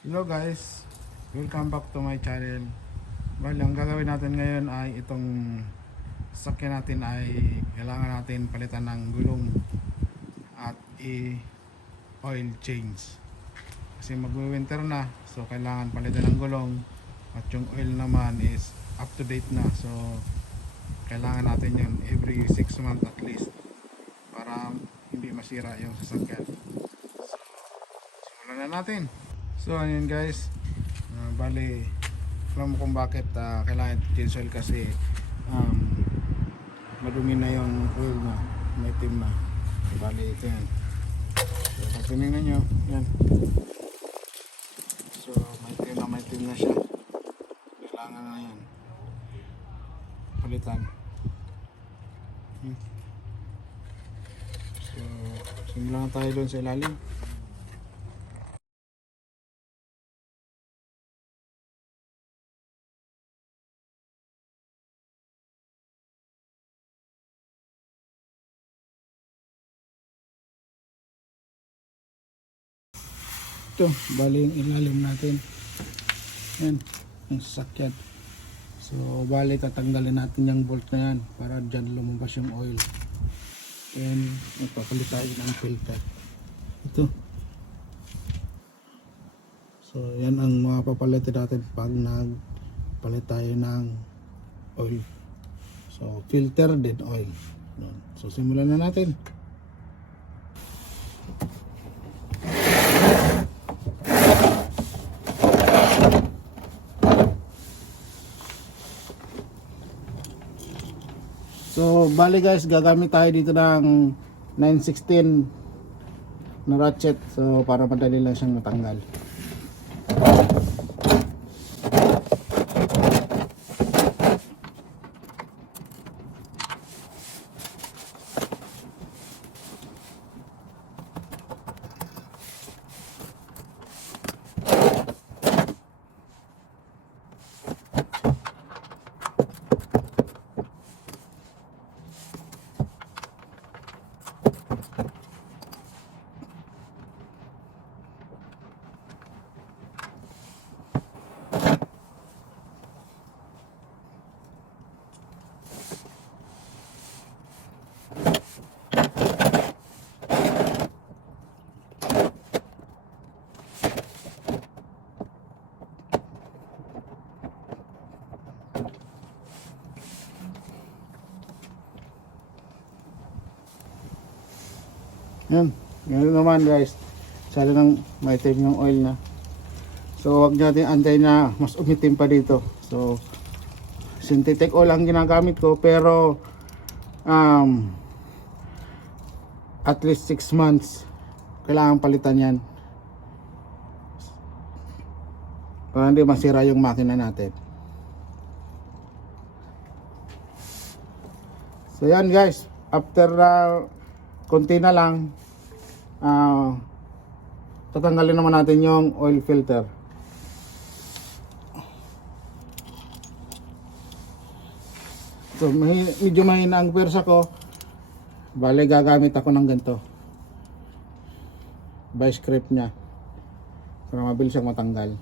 Hello guys, welcome back to my channel. Bali, ang gagawin natin ngayon ay itong sasakyan natin ay kailangan natin palitan ng gulong at oil change. Kasi mag-winter na, so kailangan palitan ng gulong at yung oil naman is up to date na. So kailangan natin yun every 6 months at least para hindi masira yung sasakyan. So simulan na natin. So ayun guys, bali alam mo kung bakit kailangan change oil kasi madumi na yung oil na, may itim na. Bali ito yan. So pag tinignan nyo, yan. So may itim na siya. Kailangan na yan palitan. So simulan na tayo doon sa ilalim. Ito, bali yung ilalim natin. Yan, yung sasakyan. So, bali tatanggalin natin yung bolt na yan para dyan lumabas yung oil. Then, magpapalit tayo ng filter. Ito. So, yan ang mga papalitin natin pag nagpalit tayo ng oil. So, filter then oil. So, simulan na natin. So, bali guys, gagamit tayo dito ng 916 na ratchet. So, para madali lang siyang matanggal. Yan, yun naman guys, sana nang maitim yung oil na. So wag natin antay na mas umitim pa dito. So synthetic oil ang ginagamit ko, pero at least 6 months kailangan palitan yan para hindi masira yung makina natin. So yan guys, after konti na lang, tatanggalin naman natin yung oil filter. So medyo mahina ang pwersa ko, bale gagamit ako ng ganito, vice grip nya para mabilis siyang matanggal.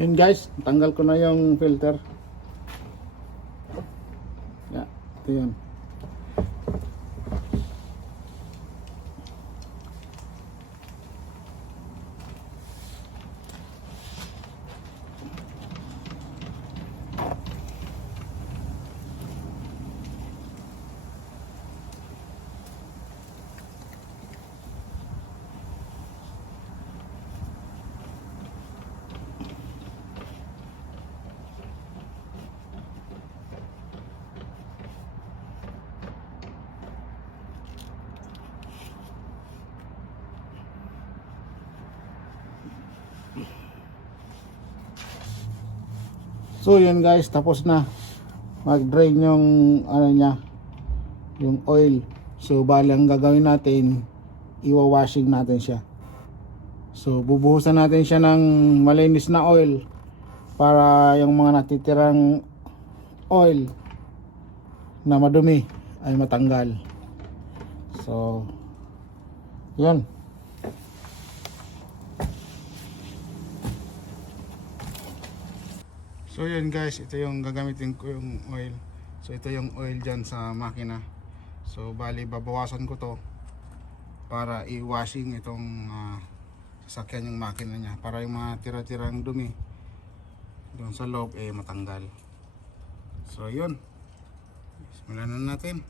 Yun guys, tanggal ko na yung filter. Yeah, ito yun. So yun guys, tapos na mag-drain yung ano niya, yung oil. So bali ang gagawin natin, iwa-washing natin siya. So bubuhusan natin siya ng malinis na oil para yung mga natitirang oil na madumi ay matanggal. So yun. So yun guys, ito yung gagamitin ko yung oil. So ito yung oil dyan sa makina. So bali babawasan ko to para i-washing itong sasakyan yung makina niya, para yung mga tira-tirang dumi doon sa loob matanggal. So yun, simulan na natin.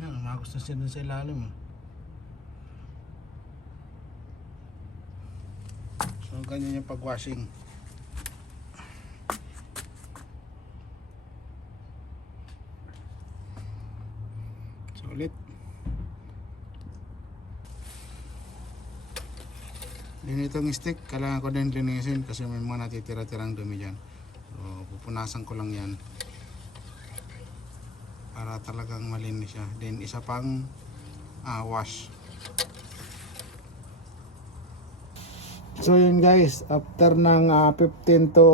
Yan, umagos na siya dun sa ilalim. So ganyan yung pag-washing. So ulit. Itong stick, kailangan ko din linisin kasi may mga natitira-tirang dumi dyan. So pupunasan ko lang yan para talagang malinis siya. Then isa pang wash. So yun guys, after ng 15 to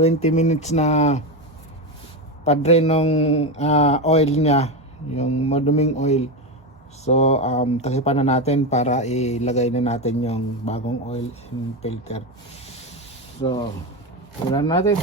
20 minutes na pa-drain ng oil niya, yung maduming oil. So takipan na natin para ilagay na natin yung bagong oil and filter. So simulan natin.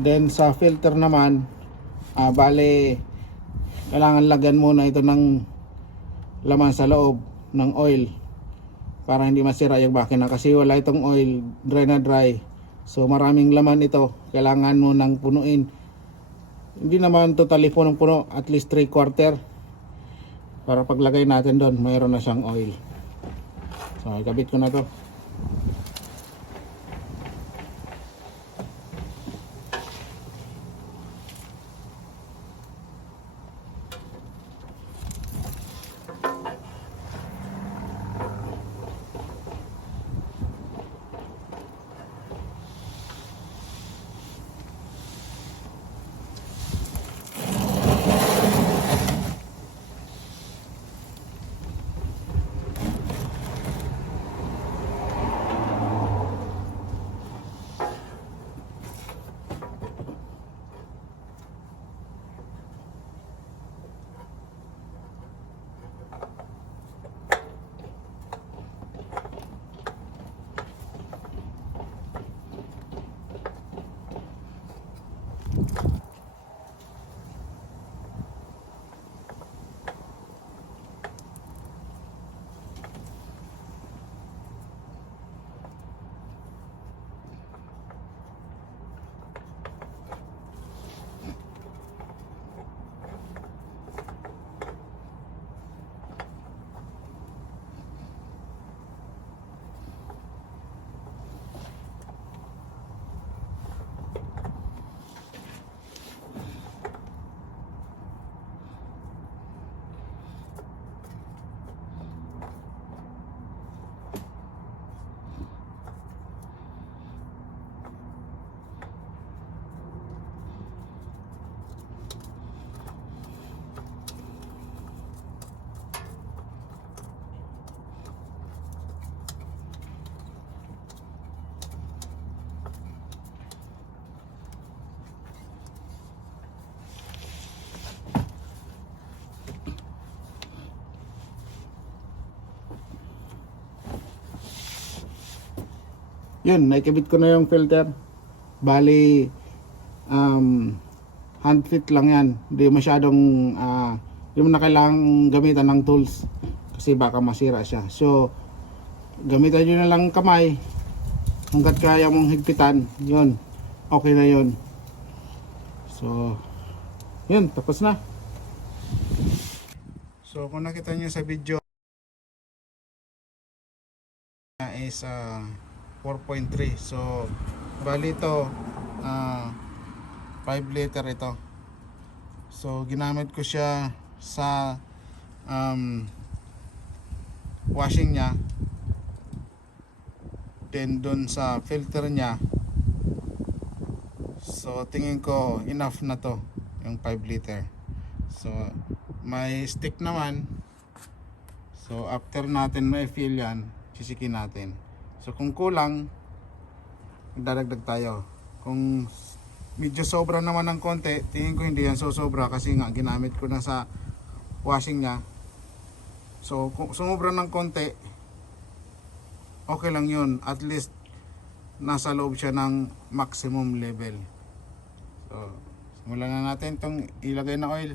Then sa filter naman, bale kailangan lagyan muna ito ng laman sa loob ng oil para hindi masira yung makina kasi wala itong oil, dry na dry. So maraming laman ito, kailangan mo nang punuin. Hindi naman totally punong-puno, at least 3/4 para paglagay natin doon mayroon na siyang oil. So ikabit ko na to. Yun, naikabit ko na yung filter. Bali, hand fit lang yan. Hindi masyadong, hindi mo na kailangang gamitan ng tools. Kasi baka masira siya. So, gamitan nyo na lang kamay. Hanggat kaya mong higpitan, yun. Okay na yun. So, yun, tapos na. So, kung nakita nyo sa video, is 4.3. So bali ito 5 liter ito. So ginamit ko siya sa washing niya, then dun sa filter niya. So tingin ko enough na to yung 5 liter. So may stick naman. So after natin ma-fill yan, sisikin natin. So kung kulang, dadagdag tayo. Kung medyo sobra naman ng konti, tingin ko hindi yan so sobra kasi nga ginamit ko na sa washing niya. So kung sumobra ng konti, okay lang yun. At least nasa loob siya ng maximum level. So simulan na natin itong ilagay na oil.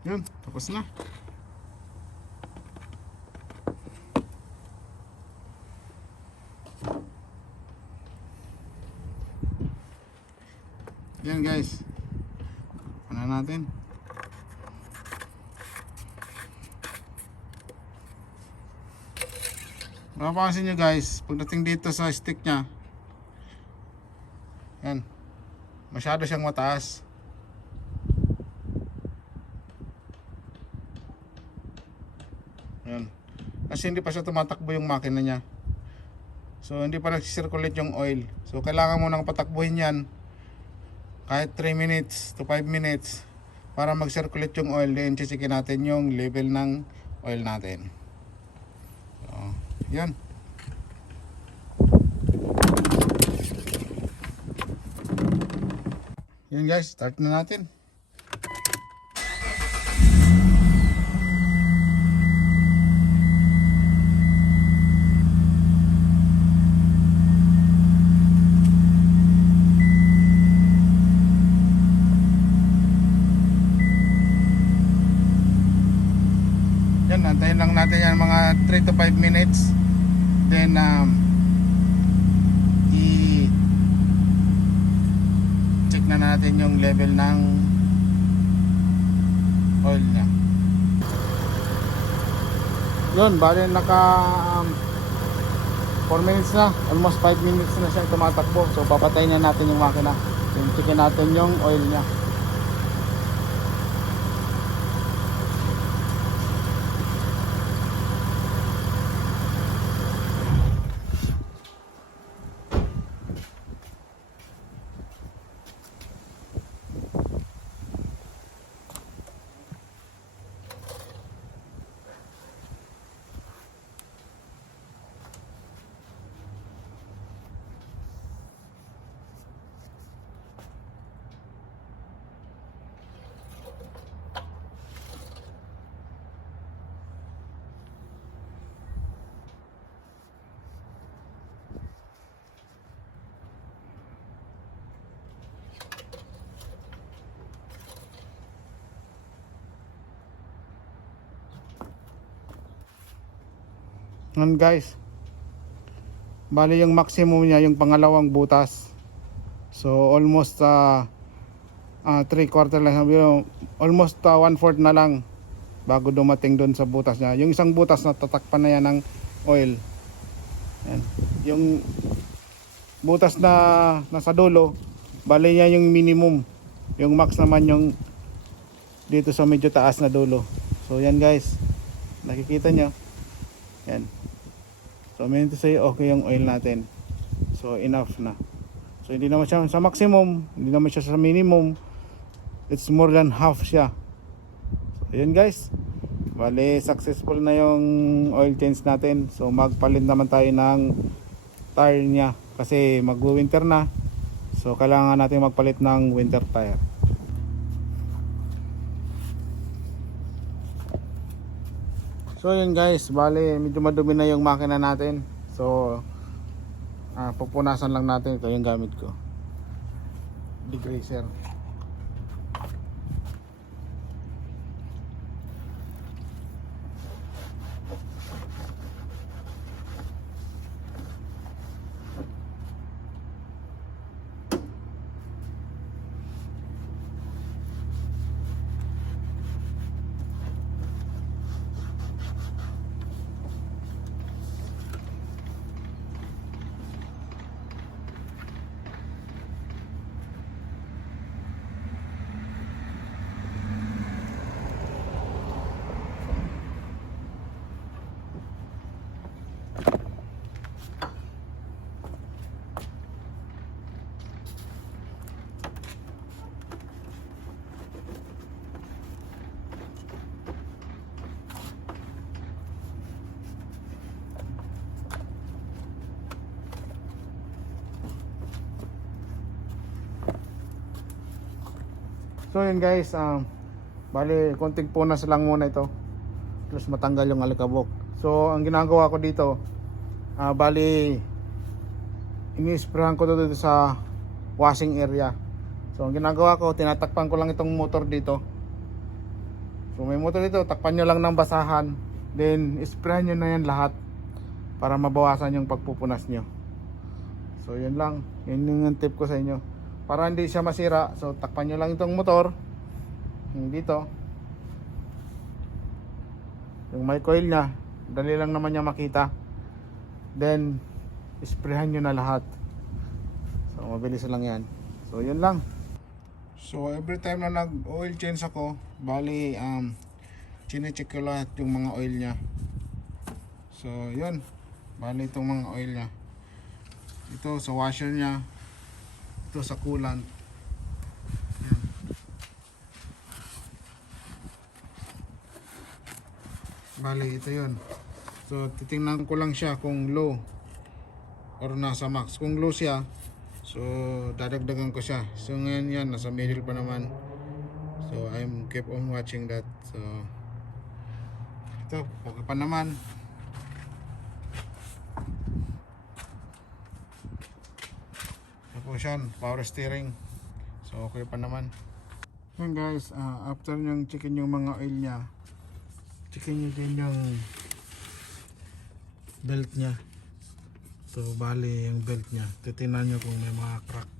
Yun, tapos na. Yan guys. Ano natin? Mapapansin nyo guys, pagdating dito sa stick nya, yan, masyado siyang mataas. Yan. Kasi hindi pa siya tumatakbo yung makina niya. So hindi pa nagsisirculate yung oil. So kailangan mo nang patakbuhin yan kahit 3 minutes to 5 minutes para mag-circulate yung oil. Then checkin natin yung level ng oil natin. So yan. Yun guys, start na natin. Yan, antayin lang natin yan mga 3 to 5 minutes. Then i-check na natin yung level ng oil niya. Yun, bali naka 4 minutes na, almost 5 minutes na siyang tumatakbo. So papatayin na natin yung makina. Then checkin natin yung oil niya. Yan guys, bali yung maximum niya yung pangalawang butas. So almost 3/4 lang, almost 1/4 na lang bago dumating doon sa butas niya. Yung isang butas na tatakpan na yan ng oil. Yan. Yung butas na nasa dulo, bali niya yung minimum. Yung max naman yung dito sa medyo taas na dulo. So yan guys, nakikita nyo. Yan. So mean to say okay yung oil natin. So enough na. So hindi naman siya sa maximum, hindi naman siya sa minimum. It's more than half siya. So yun guys. Bale successful na yung oil change natin. So magpalit naman tayo ng tire niya kasi mag-winter na. So kailangan natin magpalit ng winter tire. So yun guys, bale medyo madumi na yung makina natin. So pupunasan lang natin. Ito yung gamit ko, degreaser. So yun guys, bali konting punas lang muna ito, plus matanggal yung alikabok. So ang ginagawa ko dito, bali ini-sprayan ko dito sa washing area. So ang ginagawa ko, tinatakpan ko lang itong motor dito. So may motor dito, takpan nyo lang ng basahan, then sprayan nyo na yan lahat para mabawasan yung pagpupunas nyo. So yun lang, yun yung tip ko sa inyo para hindi siya masira. So takpan nyo lang itong motor dito, yung may coil nya, dali lang naman niya makita, then isprehan nyo na lahat. So mabilis lang yan. So yun lang. So every time na nag oil change ako, bali chine-check ko lahat yung mga oil nya. So yun, bali itong mga oil nya. Ito sa washer niya. Ito sa coolant. Yan. Bali, ito yun. So, titingnan ko lang siya kung low or nasa max. Kung low siya, so dadagdagan ko siya. So ngayon yan, nasa middle pa naman. So I'm keep on watching that. So ito, okay pa naman. Tapos yan, power steering. So okay pa naman. Yun guys, after nyong checkin yung mga oil nya, checkin nyo din yung belt nya. So bali yung belt nya, titingnan nyo kung may mga crack.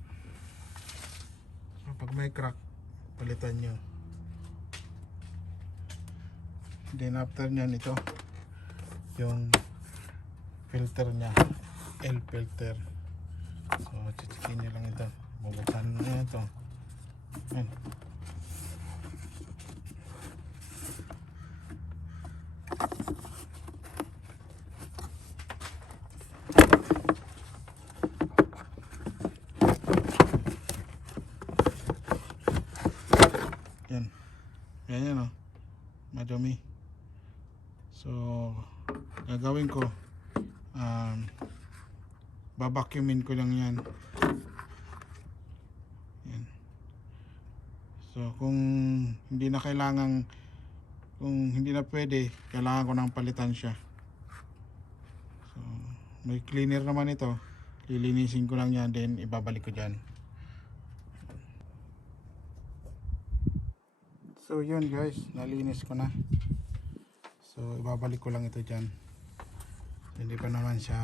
So pag may crack, palitan nyo. Then after nyan, ito yung filter nya, L filter. So chichikin nyo lang ito, bubuksan nyo ito. Ayan. Yan. Yan o. Madumi. So, gagawin ko, babacuumin ko lang yan. Yan. So, kung hindi na kailangan, kung hindi na pwede, kailangan ko nang palitan siya. So, may cleaner naman ito. Lilinisin ko lang yan, then ibabalik ko dyan. So yun guys, nalinis ko na. So ibabalik ko lang ito dyan. Hindi pa naman siya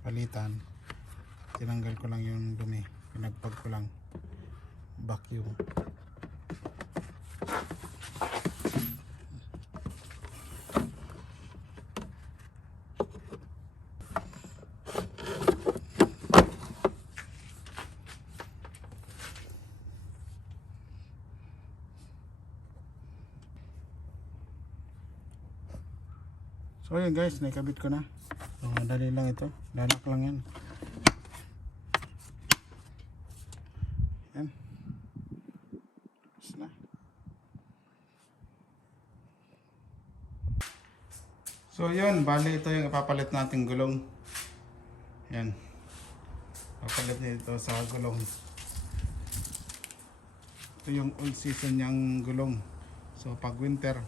palitan. Tinanggal ko lang yung dumi. Pinagpag ko lang. Vacuum. So yun guys, naikabit ko na. So, dali lang ito. Lalak lang yan. Yan. Tapos na. So yun, bali ito yung ipapalit nating gulong. Yan. Papalit nito sa gulong. Ito yung all season niyang gulong. So pag winter,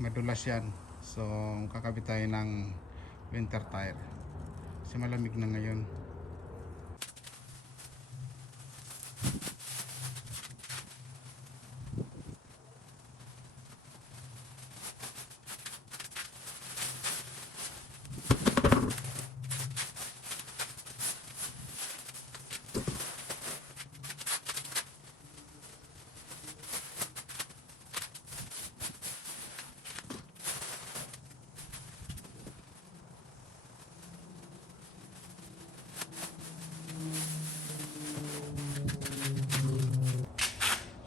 madulas yan. So kakabit tayo ng winter tire kasi malamig na ngayon.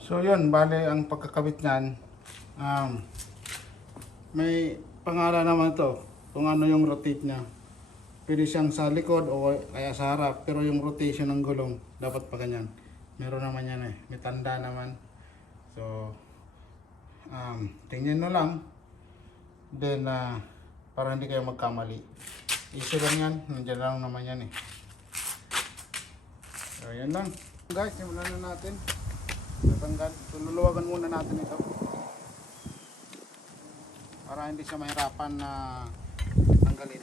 So yun, bale ang pagkakabit niyan, may pangalan naman to kung ano yung rotate niya. Pwede siyang sa likod o kaya sa harap, pero yung rotation ng gulong dapat pa ganyan. Meron naman yan eh, may tanda naman. So tingnan na lang, then para hindi kayo magkamali. Easy lang yan, nandiyan lang naman yan eh. So yan lang guys, simulan na natin. Tatanggal, luluwagan muna natin ito para hindi siya mahirapan na tanggalin.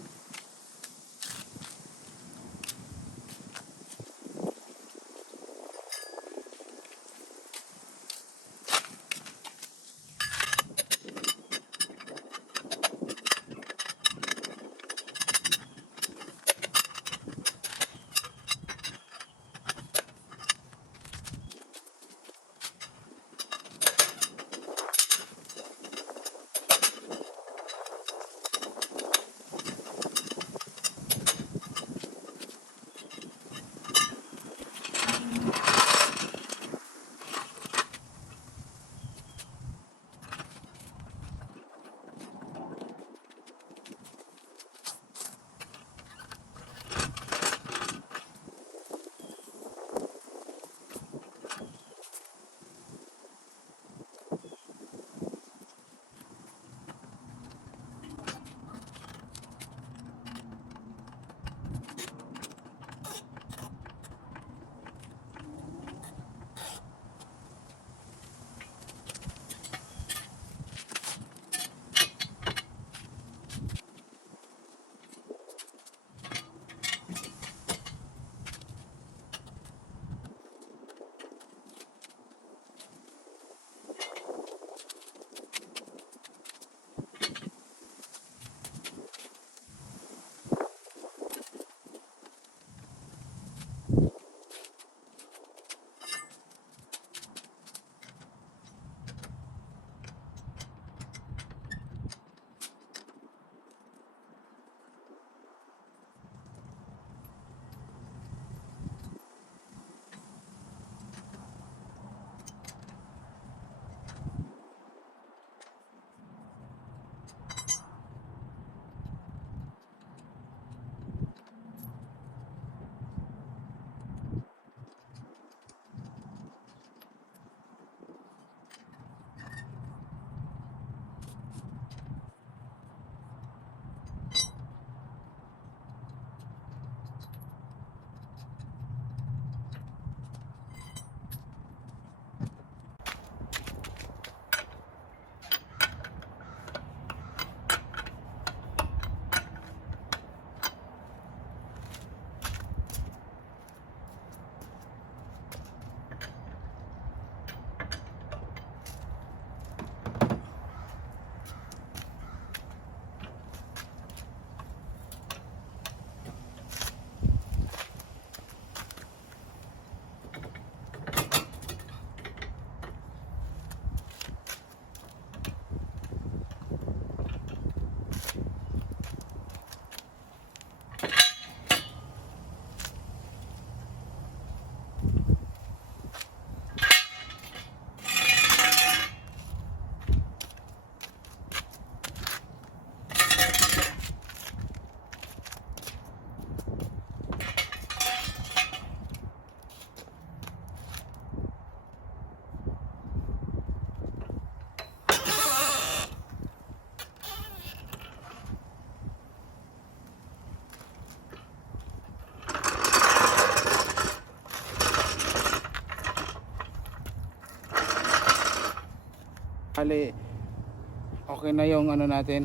Bali, okay na yung ano natin,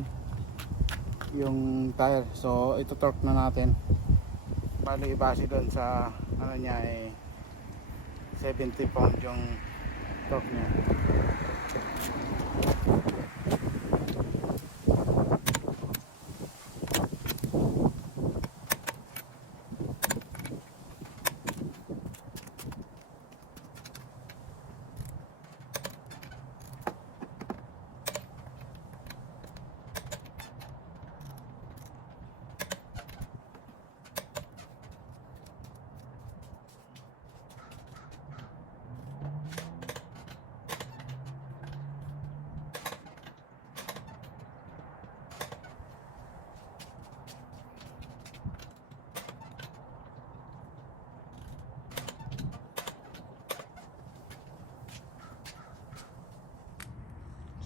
yung tire. So ito torque na natin. Bali base doon sa ano niya 70 pound yung torque niya.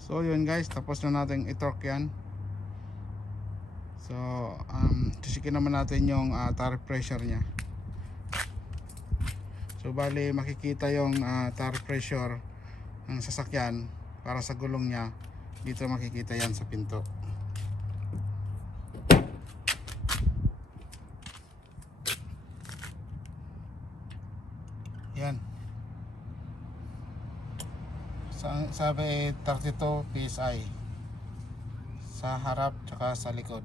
So yun guys, tapos na natin i-torque yan. So tisikin naman natin yung tire pressure nya. So bali makikita yung tire pressure ng sasakyan para sa gulong nya. Dito makikita yan sa pinto. Yan. Sabi 32 PSI sa harap tsaka sa likod.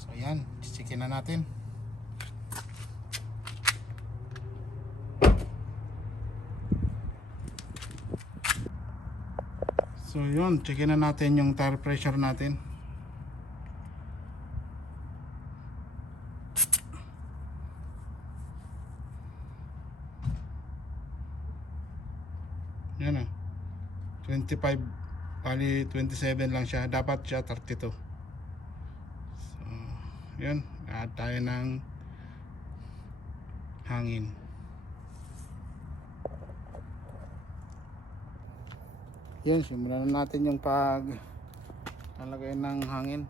So yan, checkin na natin. So yun, checkin na natin yung tire pressure natin. Yan 25, bali 27 lang siya, dapat siya 32. So yun, add tayo ng hangin. Yun, simulan na natin yung lalagay ng hangin.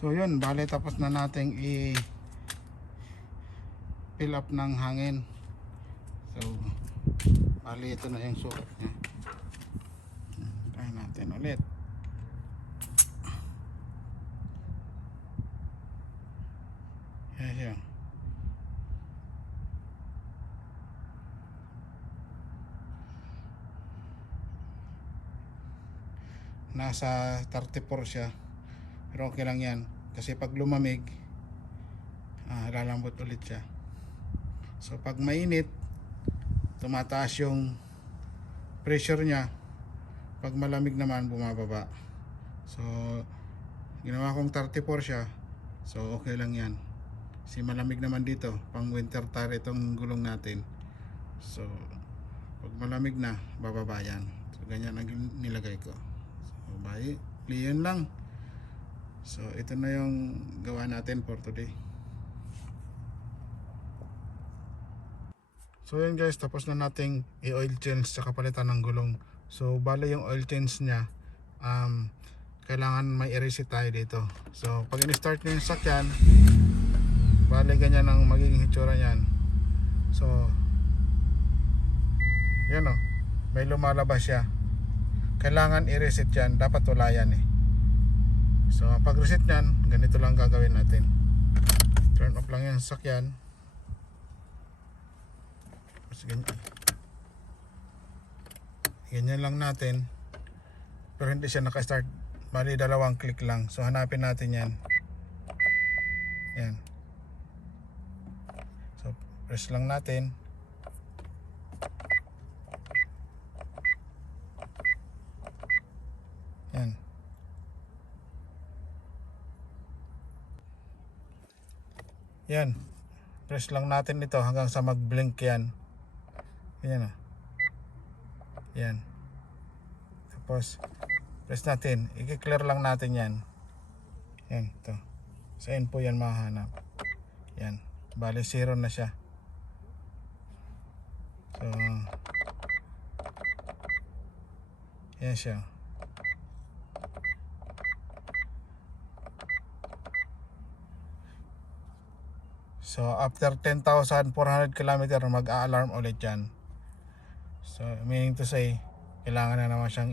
So yun, bale tapos na nating fill up ng hangin. So bale ito na yung sukat nya. Try natin ulit. Yan. Nasa 34 siya, pero okay lang yan kasi pag lumamig lalambot ulit siya. So pag mainit tumataas yung pressure nya, pag malamig naman bumababa. So ginawa kong 34 siya, so okay lang yan kasi malamig naman dito, pang winter tire itong gulong natin. So pag malamig na bababa yan. So ganyan ang nilagay ko. So bye, yun lang. So ito na yung gawa natin for today. So yun guys, tapos na nating i-oil change sa kapalitan ng gulong. So bale yung oil change niya, kailangan may i-reset tayo dito. So pag in-start nyo yung sakyan, bale ganyan ang magiging hitsura niyan. So yun o, may lumalabas siya. Kailangan i-reset yan, dapat wala yan eh. So pag reset nyan, ganito lang gagawin natin. Turn off lang yung sakyan. Ganyan lang natin, pero hindi siya naka-start, bali dalawang click lang. So hanapin natin yan. Yan, so press lang natin. Yan, yan, press lang natin ito hanggang sa mag-blink yan. Yan o. Yan. Tapos press natin, i-clear lang natin yan. Yan, ito. Sa info yan mahanap. Yan, bali 0 na siya. So yan siya. So after 10,400 km mag-a-alarm ulit yan. So meaning to say, kailangan na naman siyang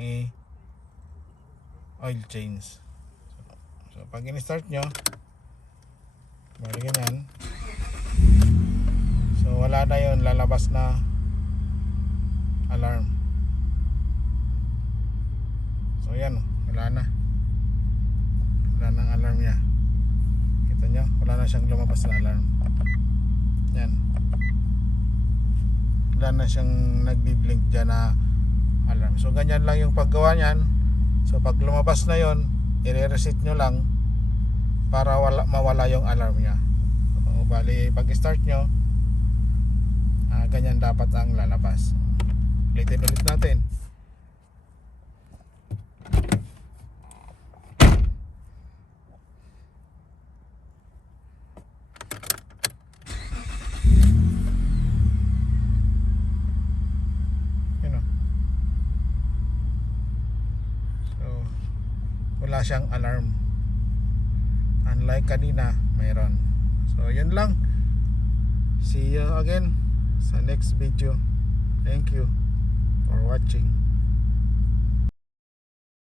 oil change. So pag in-start nyo, bali ganyan. So wala na yun, lalabas na alarm. So yan, wala na. Wala nang alarm niya. Kita nyo, wala na siyang lumabas na alarm. Yan, wala na siyang nagbi-blink dyan na alarm. So ganyan lang yung paggawa niyan. So pag lumabas na yon, i-reset nyo lang para mawala yung alarm niya. So, bali pag start nyo, ganyan dapat ang lalabas. Ulitin ulit natin. Wala siyang alarm, unlike kanina mayroon. So yun lang, see you again sa next video. Thank you for watching.